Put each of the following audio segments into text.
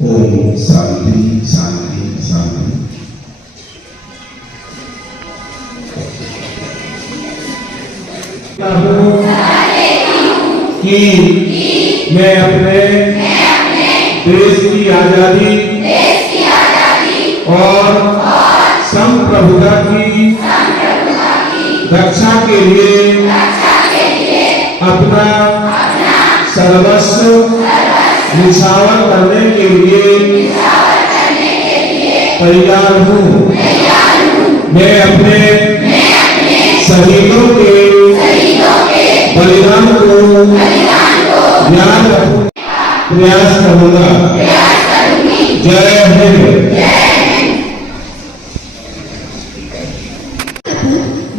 ओम शांति शांति शांति। कि मैं अपने देश की आजादी और संप्रभुता की रक्षा के लिए अपना सर्वस्व निछावर करने के लिए तैयार हूँ। मैं अपने शहीदों के बलिदान को याद रखूं, प्रयास करूंगा। जय हिंद।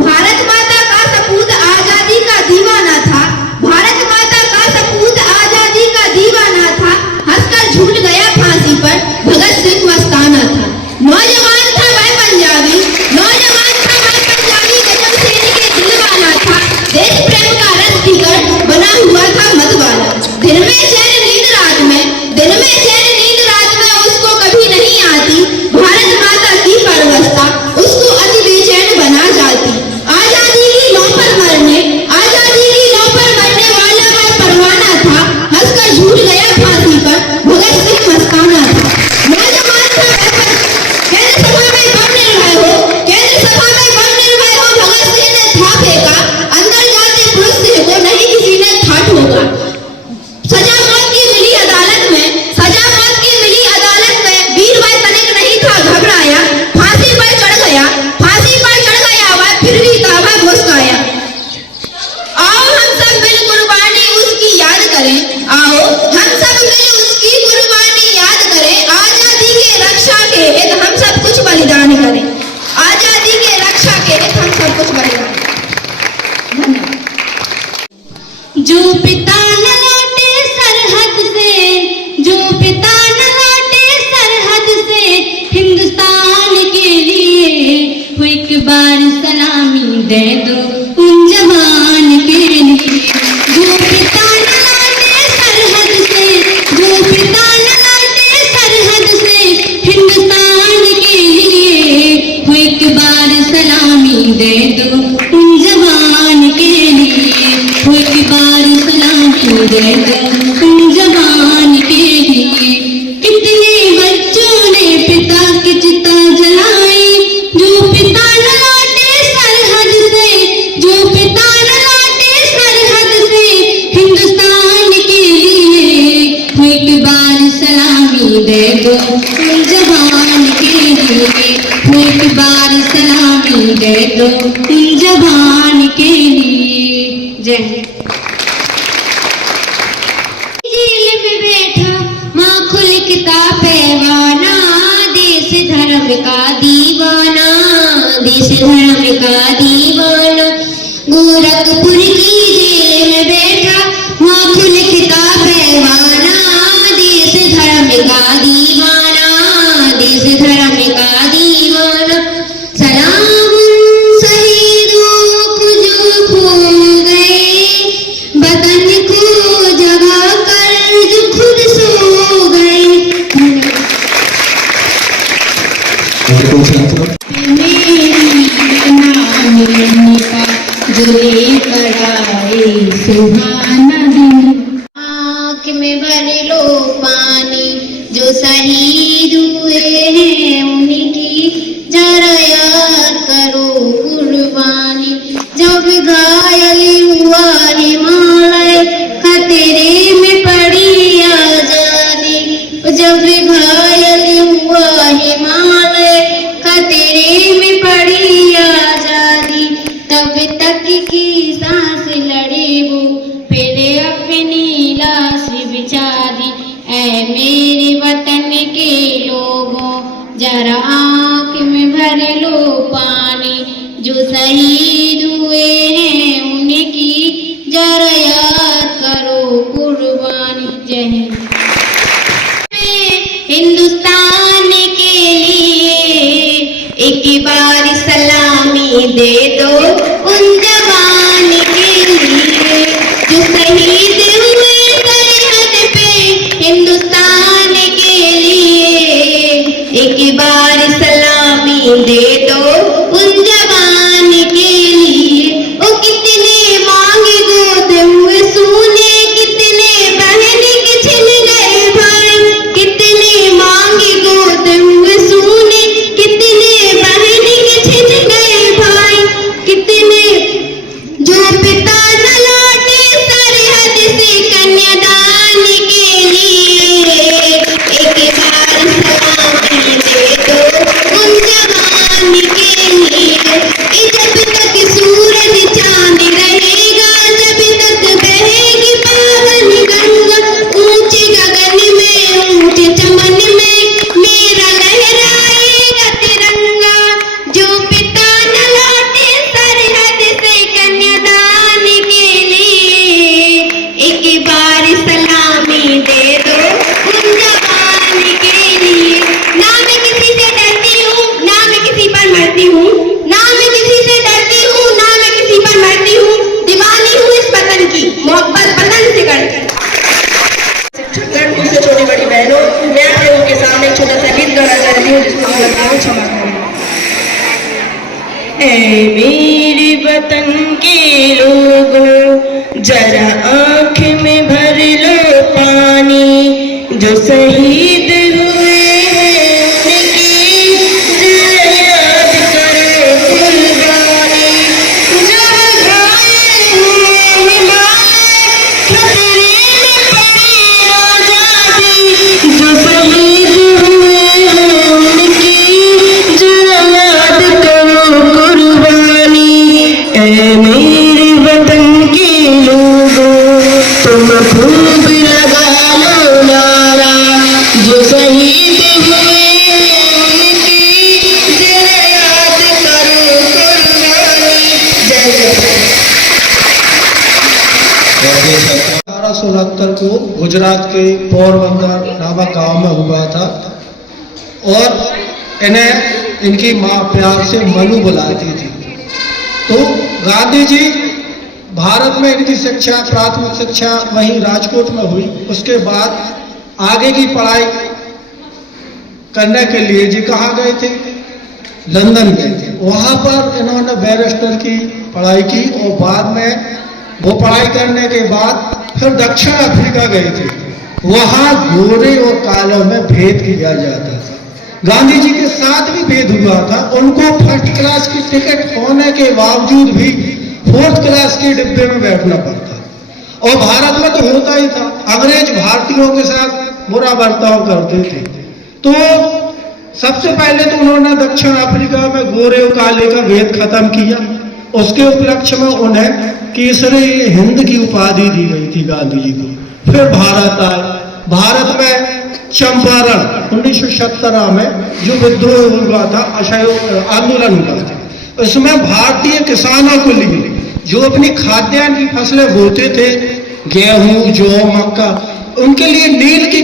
भारत माता का सपूत आजादी का दीवाना था। भारत माता का सपूत आजादी का दीवाना था। हंसकर झूल गया फांसी पर, भगत सिंह मस्ताना था। नौजवान था वह पंजाबी, नौजवान था वह पंजाबी, गजब सैनिक के दिलवाना था। देश प्रेम का रस पीकर बना हुआ था मतवाला। दिन में चैन नींद रात में, दिन में चैन नींद रात में उसको कभी नहीं आती। भारत माता की परवस्ता उसको अति बेचैन बना जाती। आजादी की लौ पर मरने, आजादी की लौ पर मरने वाला वह परवाना था। हंसकर झूल गया फांसी पर, भगत सिंह मस्ताना था। नौजवान था वह केंद्र सभा में बम निर्भय हो, केंद्र सभा में बम निर्भय हो भगत सिंह ने था फेंका। अंदर जाते पुरुष सिंह को नहीं किसी ने था ठोका। सजा मौत की मिली अदालत में, सजा मौत की मिली अदालत में वीर भाई तनिक नहीं था घबराया। फांसी पर चढ़ गया, फांसी पर चढ़ गया वह, फिर भी दावा मुस्काया। आओ हम सब मिल कुर्बानी उसकी याद करें, आओ हम सब मिल उसकी कुर्बानी याद करें। आजादी के रक्षा के हित हम सब कुछ बलिदान करें, आजादी के रक्षा के हित हम सब कुछ बलिदान करें। धन्यवाद। जो पिता न लौटे सरहद से, जो पिता न लौटे सरहद से, हिंदुस्तान के लिए वो एक बार सलामी दे दो उन जवान के लिए। जो पिता न लौटे सरहद से, जो पिता न लौटे सरहद से, हिंदुस्तान के लिए वो एक बार सलामी दे दो उन जवान के लिए। वो एक बार सलामी दे दो उन जवान के लिए। कितने बच्चों ने पिता की चिता जलाई, जो पिता न लौटे सरहद से, जो पिता न लौटे सरहद से, हिंदुस्तान के लिए वो एक बार सलामी दे दो उन जवान के लिए। वो एक बार सलामी दे दो उन जवान के लिए। जय हिंद। जेल में बैठा माँ खुल किताब पैवाना, देश धर्म का दीवाना, देश धर्म का दीवाना। गोरखपुर की जेल में बैठा माँ खुल किताब पैवाना, देश धर्म का दीवाना, देश धर्म का दीवाना। सलाम शहीदों को जो खो गए, वतन को जगा कर जो खुद सो गए। मेरी नाम का जो लेकर आए सुहाना दिन, आँख में भर लो पानी जो शहीद हुए हैं उनकी जरा याद करो कुर्बानी। जब घायल हुआ हिमालय खतरे में पड़ी आजादी, जब घायल हुआ हिमालय खतरे में पड़ी आजादी, तब तक की सांस लड़े वो फिर वतन के लोगों, जरा आँख में भर लो पानी। जो शहीद हुए हैं उनकी जरा याद करो कुर्बानी। जब घायल हुए हिमालय, खतरे में पड़ी आजादी। जो शहीद हुए हैं उनकी जरा याद करो कुर्बानी। ऐ मेरे वतन के लोगों, तुम खूब लगा लो नारा। जो शहीद हुए हैं उनकी जरा याद करो कुर्बानी। जय जय। 1869 को गुजरात के पोरबंदर नामक गांव में हुआ था और इन्हें इनकी माँ प्यार से मनु बुलाती थी। तो गांधी जी भारत में इनकी शिक्षा, प्राथमिक शिक्षा वहीं राजकोट में हुई। उसके बाद आगे की पढ़ाई करने के लिए जी कहाँ गए थे? लंदन गए थे। वहाँ पर इन्होंने बैरिस्टर की पढ़ाई की और बाद में वो पढ़ाई करने के बाद फिर दक्षिण अफ्रीका गए थे। वहाँ गोरे और कालों में भेद किया जाता था। गांधी जी के साथ भी भेद हुआ था। उनको फर्स्ट क्लास की टिकट होने के बावजूद भी फोर्थ क्लास के डिब्बे में बैठना पड़ता। और भारत में तो होता ही था, अंग्रेज भारतीयों के साथ बुरा बर्ताव करते थे। तो सबसे पहले तो उन्होंने दक्षिण अफ्रीका में गोरे और काले का भेद खत्म किया। उसके उपलक्ष्य में उन्हें केसरी हिंद की उपाधि दी गई थी गांधी जी को। फिर भारत आए। भारत में चंपारण 1917 में जो विद्रोह हुआ था, असहयोग आंदोलन हुआ था, इसमें भारतीय किसानों को लिए जो अपनी खाद्यान्न की फसलें बोते थे, गेहूं, जौ, मक्का, उनके लिए नील की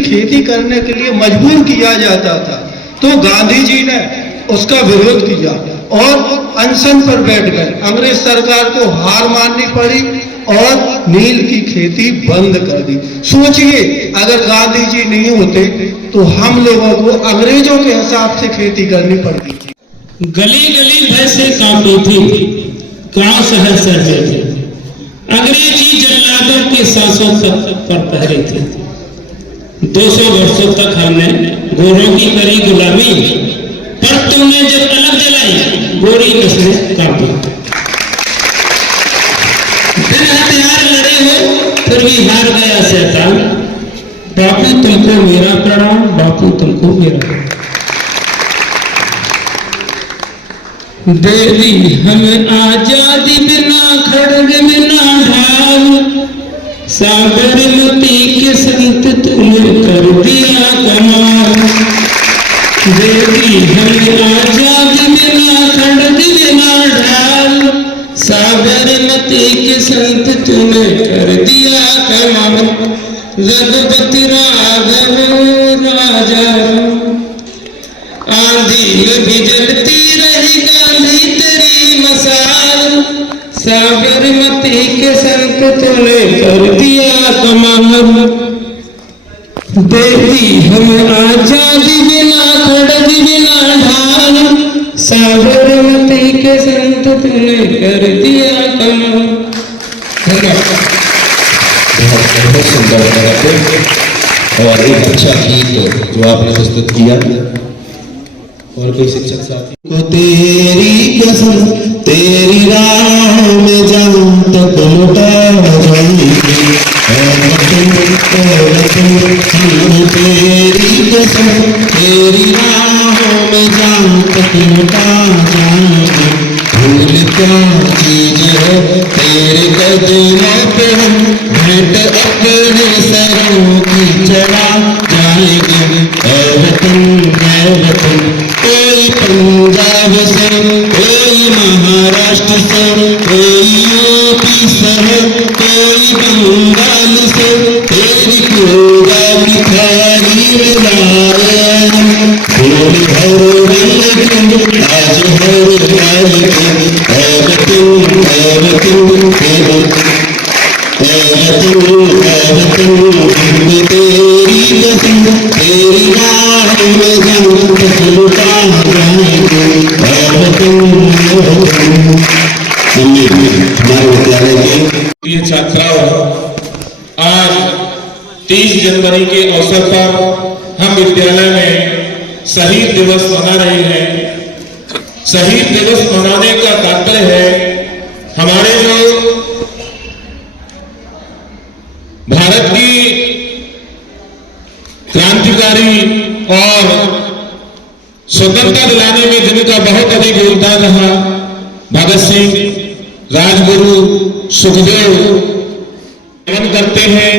खेती करने के लिए मजबूर किया जाता था। तो गांधी जी ने उसका विरोध किया और अनशन पर बैठ गए। अंग्रेज सरकार को हार माननी पड़ी और नील की खेती बंद कर दी। सोचिए, अगर गांधी जी नहीं होते तो हम लोगों को अंग्रेजों के हिसाब से खेती करनी पड़ती थी। गली गली भैंसे कांपी थी, गांव शहर सहजे थे। अंग्रेजी जल्लादों के सांसों पर पहरे थे। 200 वर्षों तक हमने गोरों की करी गुलामी, पर तुमने जब अलग जलाई गोरी नस्लें कांपी। बिन हथियार लड़े हो फिर भी हार गया शैतान। बापू तुमको मेरा प्रणाम, बापू तुमको मेरा प्रणाम। देवी हमें आजादी बिना खड़ग बिना ढाल, साबरमती के संत तूने कर दिया कमाल। देवी हमें आजादी बिना खड़ग बिना ढाल, साबरमती के संत तूने कर दिया कमाल। रघुपति राघव राजा आंधी में भी जलती रही गांधी तेरी मसाल। साबरमती के संत तूने कर दिया कमाल। देवी हमें आजादी बिना खड़ग बिना ढाल, साबरमती के संत तूने कर दिया कमाल। बहुत सुंदर और एक अच्छा गीत जो आपने प्रस्तुत किया। और कोई शिक्षक साथी को तेरी कसम तेरी राह में जाऊं तक लुटा जाएंगे। तेरी कसम तेरी राह में जाऊं तक लुटा जाएंगे। भूल क्या चीज है तेरे कदमों पे हम भेंट अपने सरों की चढ़ा जाएंगे। ऐ वतन कोई पंजाब से, कोई महाराष्ट्र से, कोई यूपी से है, कोई बंगाल से, तेरी पूरा भिखारी में लाए हम। फूल भर रंग आज हर गाल के। ऐ वतन तेरी कसम तेरी राह में जाऊं तक लुटा जाएंगे। प्रिय छात्राओं, आज 30 जनवरी के अवसर पर हम विद्यालय में शहीद दिवस मना रहे हैं। शहीद दिवस मनाने का तात्पर्य है हमारे जो भारत की क्रांतिकारी और स्वतंत्रता दिलाने में जिनका बहुत अधिक योगदान रहा, भगत सिंह, राजगुरु, सुखदेव, नमन करते हैं।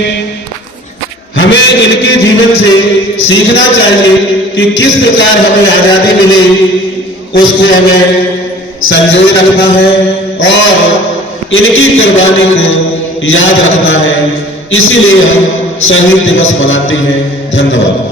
हमें इनके जीवन से सीखना चाहिए कि किस प्रकार हमें आजादी मिली, उसको हमें संजोए रखना है और इनकी कुर्बानी को याद रखना है। इसीलिए हम शहीद दिवस मनाते हैं। धन्यवाद।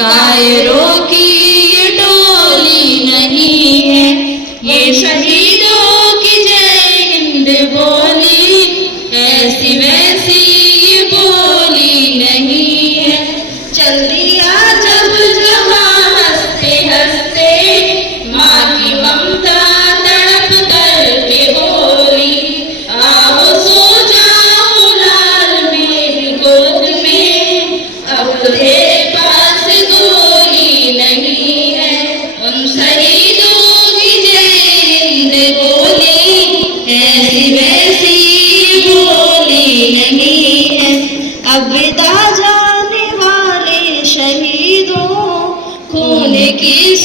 कायरों की ये टोली नहीं है, ये शहीदों की जय हिंद बोली, ऐसी वैसी ये बोली नहीं है। चल दिया जब जहां हंसते हंसते, माँ की ममता तड़प करके बोली, आओ सो जाओ लाल मेरी गोद में, अब तेरे पास गोली नहीं है। उन शहीदों की जय हिंद बोली, ऐसी वैसी बोली नहीं है। अब विदा जाने वाले शहीदों, खून की